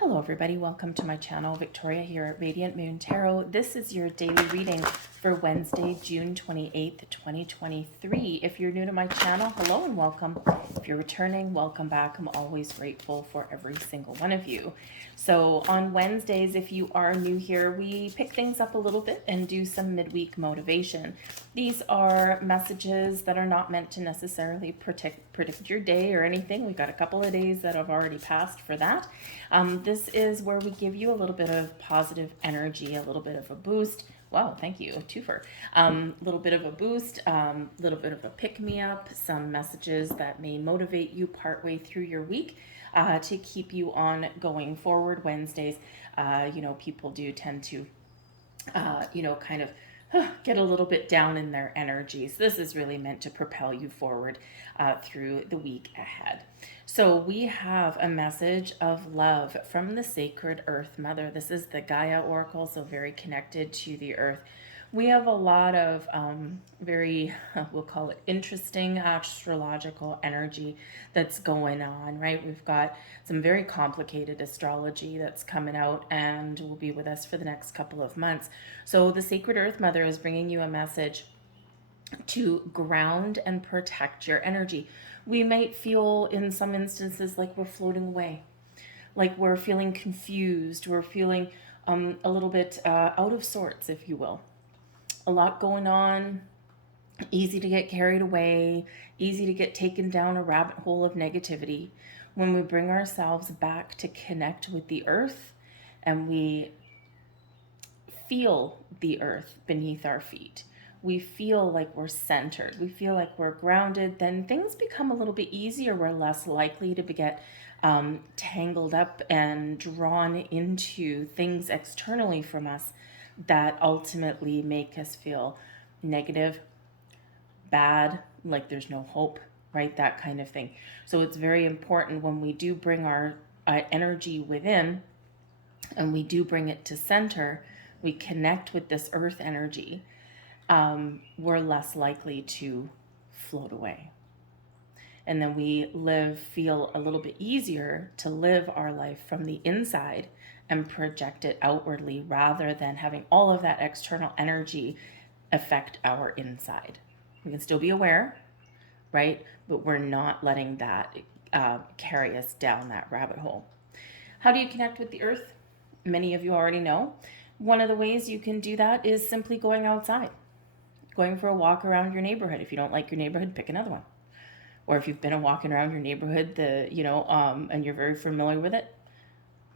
Hello everybody, welcome to my channel. Victoria here at Radiant Moon Tarot. This is your daily reading for Wednesday, June 28th, 2023. If you're new to my channel, hello and welcome. If you're returning, welcome back. I'm always grateful for every single one of you. So on Wednesdays, if you are new here, we pick things up a little bit and do some midweek motivation. These are messages that are not meant to necessarily predict your day or anything. We've got a couple of days that have already passed for that. This is where we give you a little bit of positive energy, a little bit of a boost. Wow, thank you, twofer. A little bit of a boost, a little bit of a pick-me-up, some messages that may motivate you partway through your week to keep you on going forward. Wednesdays, people do tend to, kind of get a little bit down in their energies. This is really meant to propel you forward through the week ahead. So we have a message of love from the Sacred Earth Mother. This is the Gaia Oracle, so very connected to the earth. We have a lot of very, we'll call it interesting astrological energy that's going on, right? We've got some very complicated astrology that's coming out and will be with us for the next couple of months. So the Sacred Earth Mother is bringing you a message to ground and protect your energy. We might feel in some instances like we're floating away, like we're feeling confused, we're feeling a little bit out of sorts, if you will. A lot going on, easy to get carried away, easy to get taken down a rabbit hole of negativity. When we bring ourselves back to connect with the earth and we feel the earth beneath our feet, we feel like we're centered, we feel like we're grounded, then things become a little bit easier. We're less likely to get tangled up and drawn into things externally from us that ultimately make us feel negative, bad, like there's no hope, right? That kind of thing. So it's very important when we do bring our energy within and we do bring it to center, we connect with this earth energy, we're less likely to float away. And then we feel a little bit easier to live our life from the inside and project it outwardly rather than having all of that external energy affect our inside. We can still be aware, right? But we're not letting that carry us down that rabbit hole. How do you connect with the earth? Many of you already know. One of the ways you can do that is simply going outside, going for a walk around your neighborhood. If you don't like your neighborhood, pick another one. Or if you've been walking around your neighborhood, and you're very familiar with it,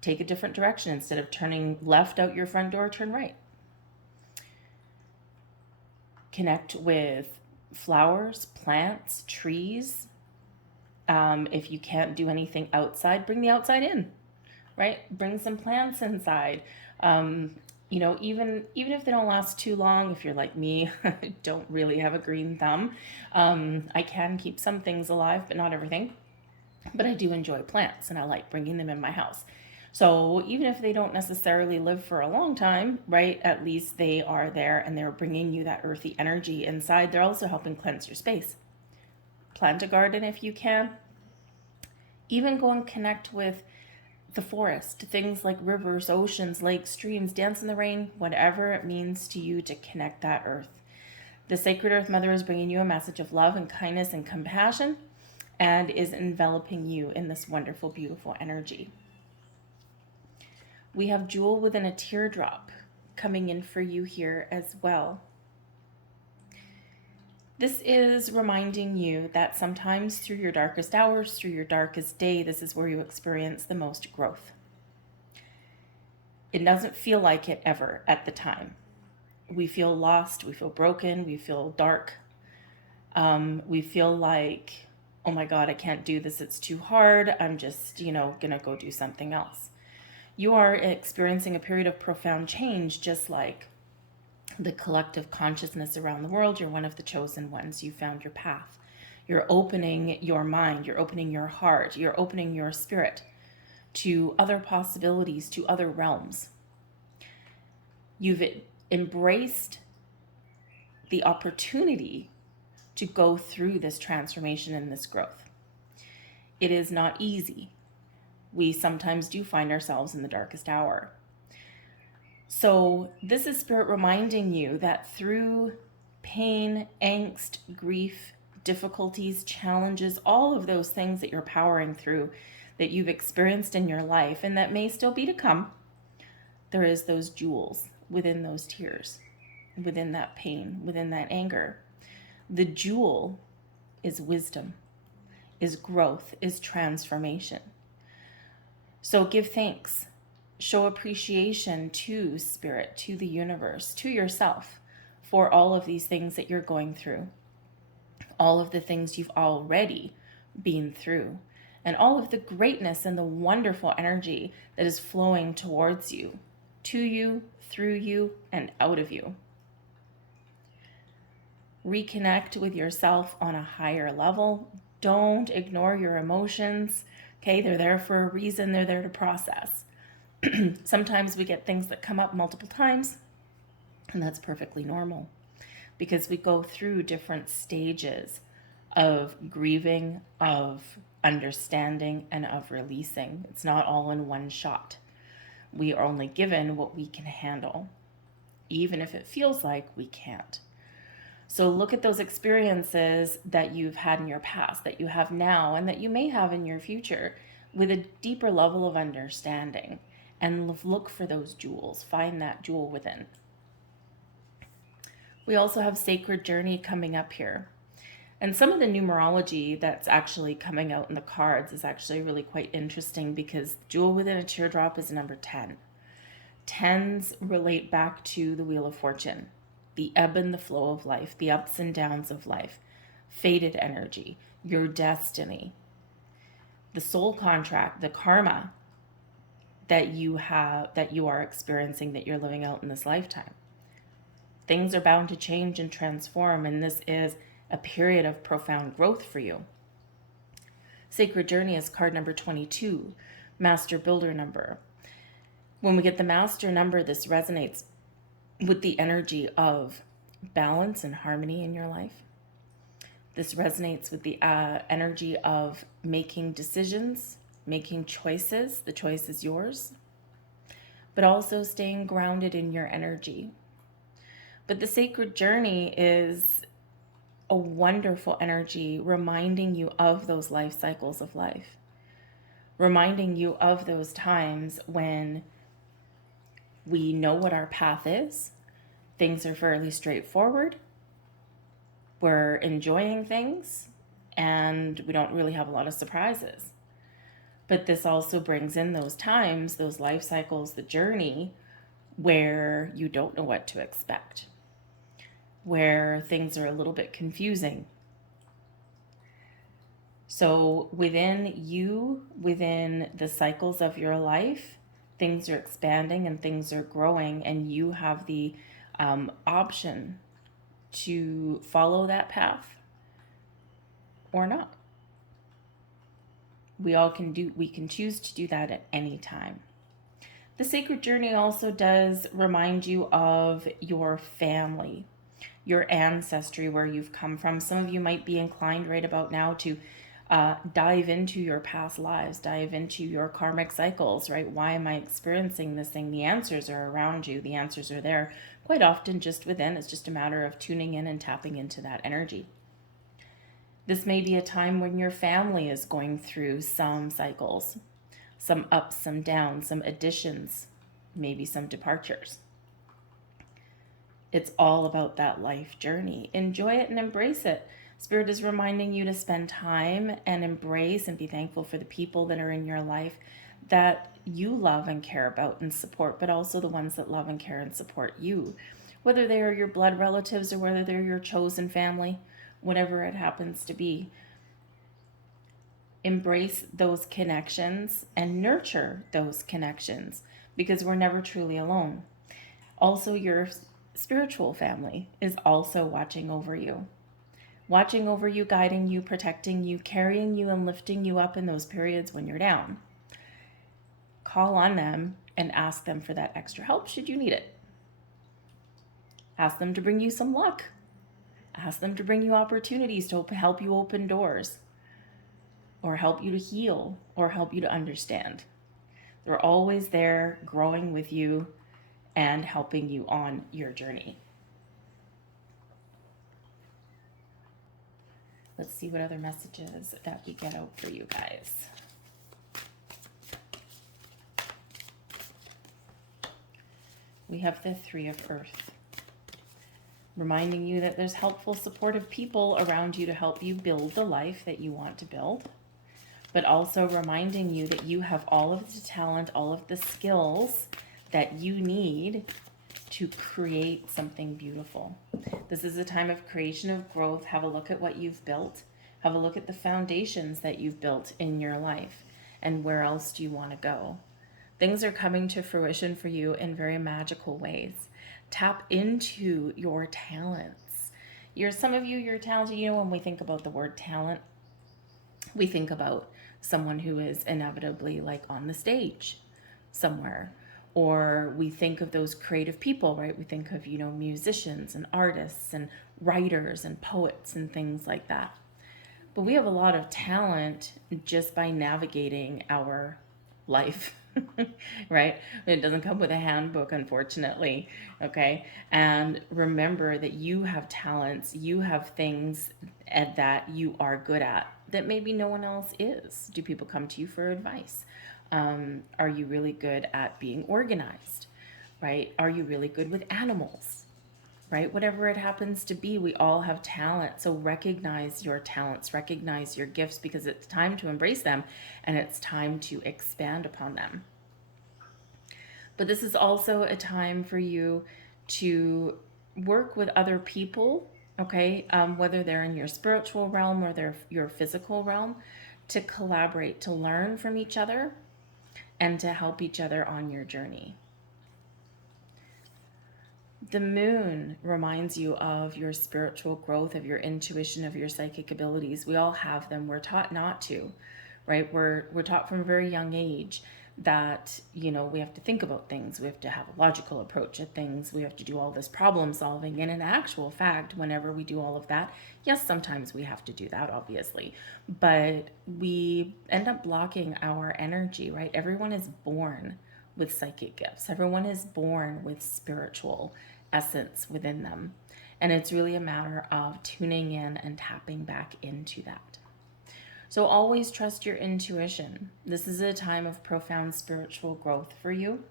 take a different direction. Instead of turning left out your front door, turn right. Connect with flowers, plants, trees. If you can't do anything outside, bring the outside in, right? Bring some plants inside. Even if they don't last too long, if you're like me, don't really have a green thumb, I can keep some things alive, but not everything. But I do enjoy plants and I like bringing them in my house. So even if they don't necessarily live for a long time, right, at least they are there and they're bringing you that earthy energy inside. They're also helping cleanse your space. Plant a garden if you can. Even go and connect with the forest, things like rivers, oceans, lakes, streams, dance in the rain, whatever it means to you to connect that earth. The Sacred Earth Mother is bringing you a message of love and kindness and compassion and is enveloping you in this wonderful, beautiful energy. We have Jewel within a teardrop coming in for you here as well. This is reminding you that sometimes through your darkest hours, through your darkest day, this is where you experience the most growth. It doesn't feel like it ever at the time. We feel lost, we feel broken, we feel dark. We feel like, oh my God, I can't do this, it's too hard. I'm just, gonna go do something else. You are experiencing a period of profound change, just like the collective consciousness around the world. You're one of the chosen ones. You found your path. You're opening your mind. You're opening your heart. You're opening your spirit to other possibilities, to other realms. You've embraced the opportunity to go through this transformation and this growth. It is not easy. We sometimes do find ourselves in the darkest hour. So this is Spirit reminding you that through pain, angst, grief, difficulties, challenges, all of those things that you're powering through, that you've experienced in your life, and that may still be to come, there is those jewels within those tears, within that pain, within that anger. The jewel is wisdom, is growth, is transformation. So give thanks. Show appreciation to Spirit, to the universe, to yourself for all of these things that you're going through, all of the things you've already been through, and all of the greatness and the wonderful energy that is flowing towards you, to you, through you, and out of you. Reconnect with yourself on a higher level. Don't ignore your emotions. Okay, they're there for a reason. They're there to process. Sometimes we get things that come up multiple times, and that's perfectly normal because we go through different stages of grieving, of understanding, and of releasing. It's not all in one shot. We are only given what we can handle, even if it feels like we can't. So look at those experiences that you've had in your past, that you have now, and that you may have in your future with a deeper level of understanding. And look for those jewels. Find that jewel within. We also have Sacred Journey coming up here. And some of the numerology that's actually coming out in the cards is actually really quite interesting because jewel within a teardrop is number 10. Tens relate back to the Wheel of Fortune, the ebb and the flow of life, the ups and downs of life, fated energy, your destiny, the soul contract, the karma that you have, that you are experiencing, that you're living out in this lifetime. Things are bound to change and transform, and this is a period of profound growth for you. Sacred Journey is card number 22, Master Builder number. When we get the Master number, this resonates with the energy of balance and harmony in your life. This resonates with the energy of making decisions, making choices. The choice is yours, but also staying grounded in your energy. But the Sacred Journey is a wonderful energy reminding you of those life cycles of life, reminding you of those times when we know what our path is. Things are fairly straightforward. We're enjoying things and we don't really have a lot of surprises. But this also brings in those times, those life cycles, the journey where you don't know what to expect, where things are a little bit confusing. So within you, within the cycles of your life, things are expanding and things are growing, and you have the option to follow that path or not. We can choose to do that at any time. The Sacred Journey also does remind you of your family, your ancestry, where you've come from. Some of you might be inclined right about now to dive into your past lives, dive into your karmic cycles, right? Why am I experiencing this thing? The answers are around you. The answers are there quite often just within. It's just a matter of tuning in and tapping into that energy. This may be a time when your family is going through some cycles, some ups, some downs, some additions, maybe some departures. It's all about that life journey. Enjoy it and embrace it. Spirit is reminding you to spend time and embrace and be thankful for the people that are in your life that you love and care about and support, but also the ones that love and care and support you, whether they are your blood relatives or whether they're your chosen family, whatever it happens to be. Embrace those connections and nurture those connections because we're never truly alone. Also, your spiritual family is also watching over you, guiding you, protecting you, carrying you, and lifting you up in those periods when you're down. Call on them and ask them for that extra help should you need it. Ask them to bring you some luck. Ask them to bring you opportunities to help you open doors. or help you to heal or help you to understand. They're always there growing with you and helping you on your journey. Let's see what other messages that we get out for you guys. We have the Three of Earth, reminding you that there's helpful, supportive people around you to help you build the life that you want to build, but also reminding you that you have all of the talent, all of the skills that you need to create something beautiful. This is a time of creation, of growth. Have a look at what you've built. Have a look at the foundations that you've built in your life, and where else do you want to go? Things are coming to fruition for you in very magical ways. Tap into your talents. Some of you, you're talented. You know, when we think about the word talent, we think about someone who is inevitably like on the stage somewhere, or we think of those creative people, right? We think of, musicians and artists and writers and poets and things like that. But we have a lot of talent just by navigating our life, right? It doesn't come with a handbook, unfortunately, okay? And remember that you have talents, you have things that you are good at that maybe no one else is. Do people come to you for advice? Are you really good at being organized, right? Are you really good with animals, right? Whatever it happens to be, we all have talent. So recognize your talents, recognize your gifts, because it's time to embrace them and it's time to expand upon them. But this is also a time for you to work with other people, okay? Whether they're in your spiritual realm or they're your physical realm, to collaborate, to learn from each other, and to help each other on your journey. The moon reminds you of your spiritual growth, of your intuition, of your psychic abilities. We all have them. We're taught not to, right? We're taught from a very young age that, we have to think about things. We have to have a logical approach at things. We have to do all this problem solving. And in actual fact, whenever we do all of that, yes, sometimes we have to do that, obviously, but we end up blocking our energy, right? Everyone is born with psychic gifts. Everyone is born with spiritual essence within them. And it's really a matter of tuning in and tapping back into that. So always trust your intuition. This is a time of profound spiritual growth for you.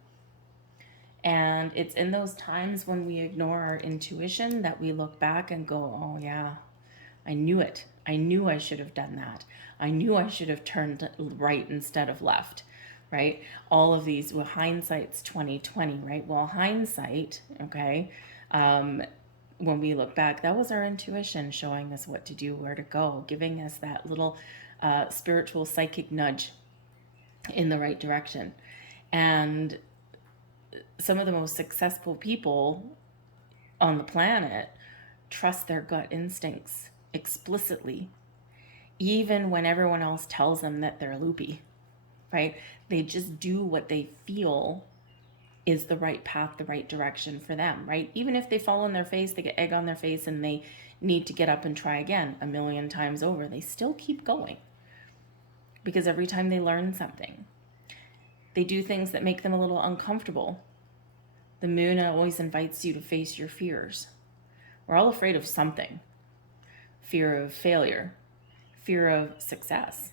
And it's in those times when we ignore our intuition that we look back and go, oh yeah, I knew it. I knew I should have done that. I knew I should have turned right instead of left, right? All of these, well, hindsight's 2020, right? Well, hindsight, okay, when we look back, that was our intuition showing us what to do, where to go, giving us that little spiritual psychic nudge in the right direction. And some of the most successful people on the planet trust their gut instincts explicitly, even when everyone else tells them that they're loopy, right? They just do what they feel is the right path, the right direction for them, right? Even if they fall on their face, they get egg on their face and they need to get up and try again a million times over, they still keep going. Because every time they learn something, they do things that make them a little uncomfortable. The moon always invites you to face your fears. We're all afraid of something. Fear of failure, fear of success.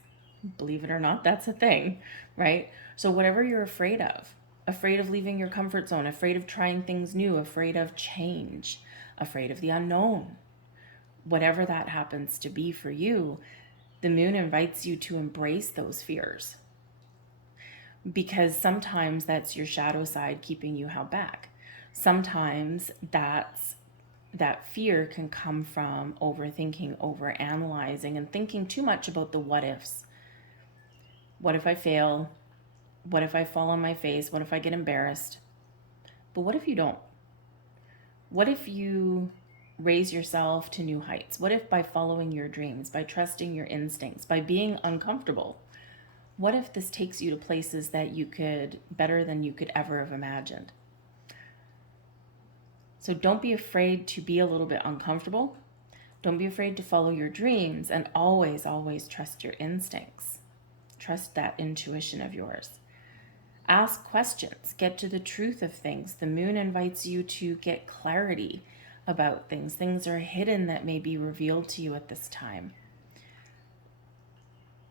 Believe it or not, that's a thing, right? So whatever you're afraid of leaving your comfort zone, afraid of trying things new, afraid of change, afraid of the unknown, whatever that happens to be for you, the moon invites you to embrace those fears, because sometimes that's your shadow side keeping you held back. Sometimes that fear can come from overthinking, overanalyzing, and thinking too much about the what ifs. What if I fail? What if I fall on my face? What if I get embarrassed? But what if you don't? What if you raise yourself to new heights? What if by following your dreams, by trusting your instincts, by being uncomfortable, what if this takes you to places that you could better than you could ever have imagined? So don't be afraid to be a little bit uncomfortable. Don't be afraid to follow your dreams, and always, always trust your instincts. Trust that intuition of yours. Ask questions, get to the truth of things. The moon invites you to get clarity about things. Things are hidden that may be revealed to you at this time.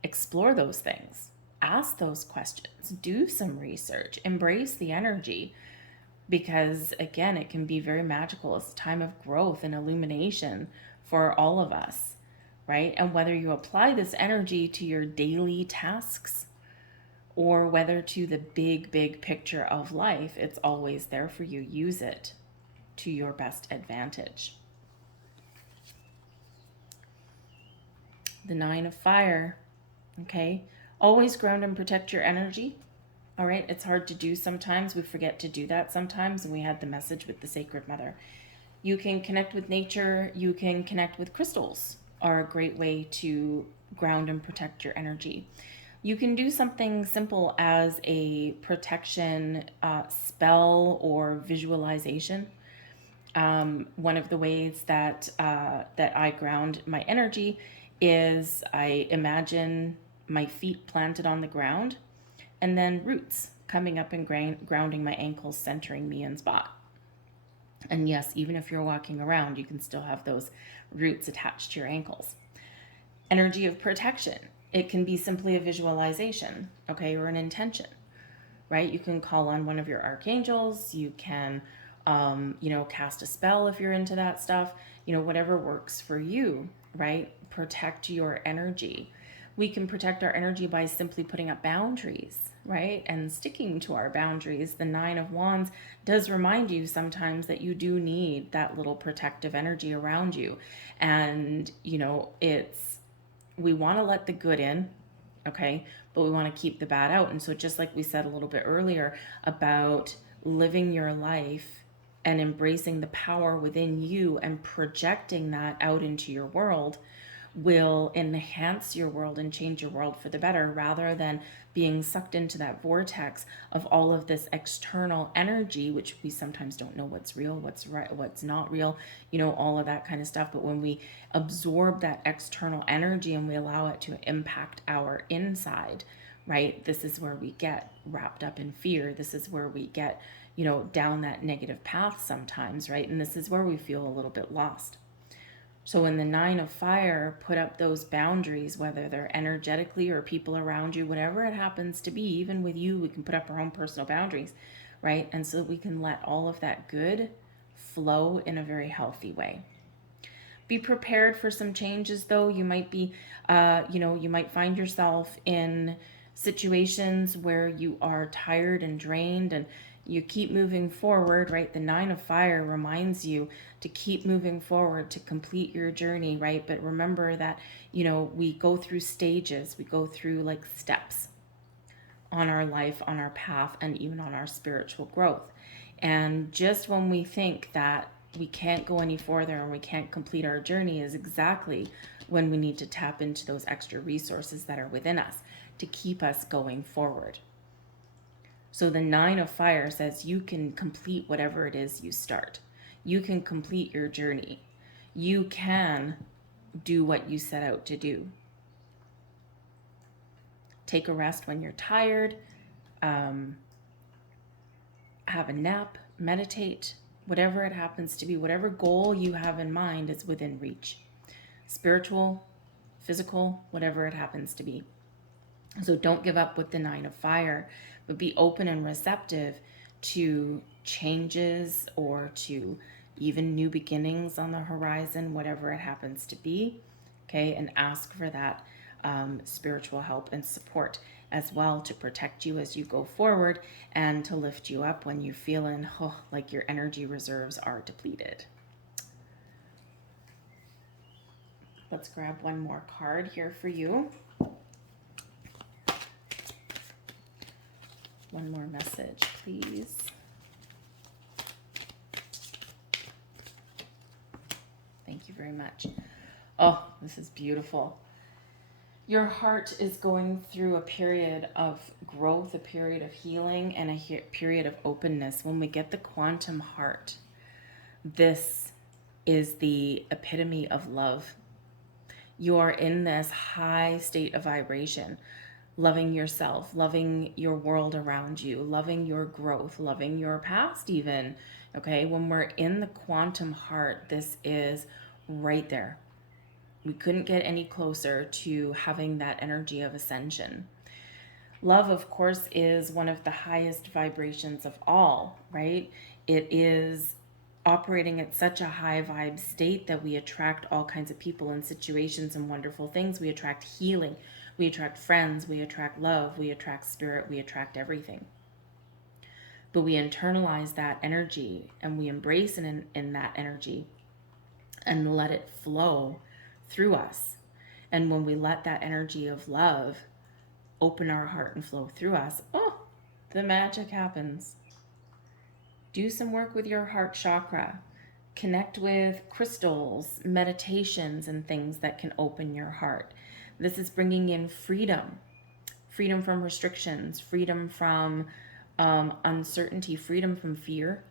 Explore those things. Ask those questions. Do some research. Embrace the energy. Because again, it can be very magical. It's a time of growth and illumination for all of us, right? And whether you apply this energy to your daily tasks or whether to the big, big picture of life, it's always there for you. Use it to your best advantage. The 9 of Fire, okay? Always ground and protect your energy. All right, it's hard to do sometimes. We forget to do that sometimes. And we had the message with the Sacred Mother. You can connect with nature. You can connect with crystals, are a great way to ground and protect your energy. You can do something simple as a protection spell or visualization. One of the ways that I ground my energy is I imagine my feet planted on the ground, and then roots coming up and grounding my ankles, centering me in spot. And yes, even if you're walking around, you can still have those roots attached to your ankles. Energy of protection. It can be simply a visualization, okay, or an intention, right? You can call on one of your archangels. You can, cast a spell if you're into that stuff. Whatever works for you, right? Protect your energy. We can protect our energy by simply putting up boundaries, right? And sticking to our boundaries. The 9 of Wands does remind you sometimes that you do need that little protective energy around you. And, we want to let the good in, okay? But we want to keep the bad out. And so just like we said a little bit earlier about living your life and embracing the power within you and projecting that out into your world, will enhance your world and change your world for the better, rather than being sucked into that vortex of all of this external energy, which we sometimes don't know what's real, what's right, what's not real, all of that kind of stuff. But when we absorb that external energy and we allow it to impact our inside, right, this is where we get wrapped up in fear. This is where we get, down that negative path sometimes, right? And this is where we feel a little bit lost. So when the 9 of Fire, put up those boundaries, whether they're energetically or people around you, whatever it happens to be. Even with you, we can put up our own personal boundaries, right? And so we can let all of that good flow in a very healthy way. Be prepared for some changes, though. You might be, you might find yourself in situations where you are tired and drained, and you keep moving forward, right? The 9 of Fire reminds you to keep moving forward, to complete your journey, right? But remember that, we go through stages, we go through like steps on our life, on our path, and even on our spiritual growth. And just when we think that we can't go any further and we can't complete our journey is exactly when we need to tap into those extra resources that are within us to keep us going forward. So the 9 of Fire says you can complete whatever it is you start. You can complete your journey. You can do what you set out to do. Take a rest when you're tired. Have a nap, meditate, whatever it happens to be, whatever goal you have in mind is within reach. Spiritual, physical, whatever it happens to be. So don't give up with the 9 of Fire, but be open and receptive to changes or to even new beginnings on the horizon, whatever it happens to be, okay? And ask for that spiritual help and support as well to protect you as you go forward and to lift you up when you're feeling like your energy reserves are depleted. Let's grab one more card here for you. One more message, please. Thank you very much. Oh, this is beautiful. Your heart is going through a period of growth, a period of healing, and a period of openness. When we get the quantum heart, this is the epitome of love. You are in this high state of vibration, loving yourself, loving your world around you, loving your growth, loving your past even. Okay, when we're in the quantum heart, this is right there. We couldn't get any closer to having that energy of ascension. Love, of course, is one of the highest vibrations of all, right? It is operating at such a high vibe state that we attract all kinds of people and situations and wonderful things. We attract healing, we attract friends, we attract love, we attract spirit, we attract everything. But we internalize that energy and we embrace it in that energy and let it flow through us. And when we let that energy of love open our heart and flow through us, oh, the magic happens. Do some work with your heart chakra. Connect with crystals, meditations, and things that can open your heart. This is bringing in freedom. Freedom from restrictions, freedom from uncertainty, freedom from fear.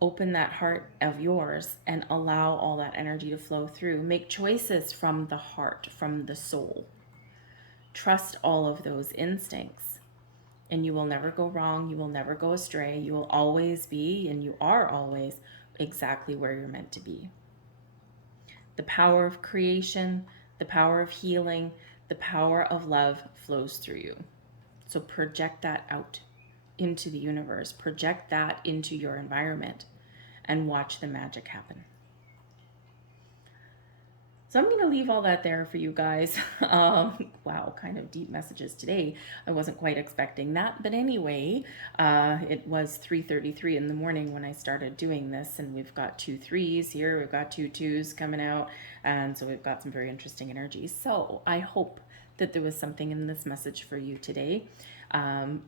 Open that heart of yours and allow all that energy to flow through. Make choices from the heart, from the soul. Trust all of those instincts, and you will never go wrong. You will never go astray. You will always be, and you are always, exactly where you're meant to be. The power of creation, the power of healing, the power of love flows through you. So project that out into the universe. Project that into your environment and watch the magic happen. So I'm going to leave all that there for you guys. Wow, kind of deep messages today. I wasn't quite expecting that. But anyway, it was 3:33 in the morning when I started doing this. And we've got 2 3s here. We've got 2 2s coming out. And so we've got some very interesting energies. So I hope that there was something in this message for you today.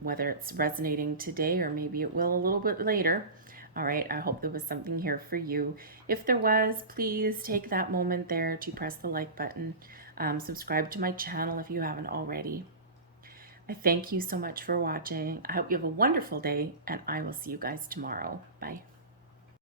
Whether it's resonating today or maybe it will a little bit later. All right, I hope there was something here for you. If there was, please take that moment there to press the like button. Subscribe to my channel if you haven't already. I thank you so much for watching. I hope you have a wonderful day, and I will see you guys tomorrow. Bye.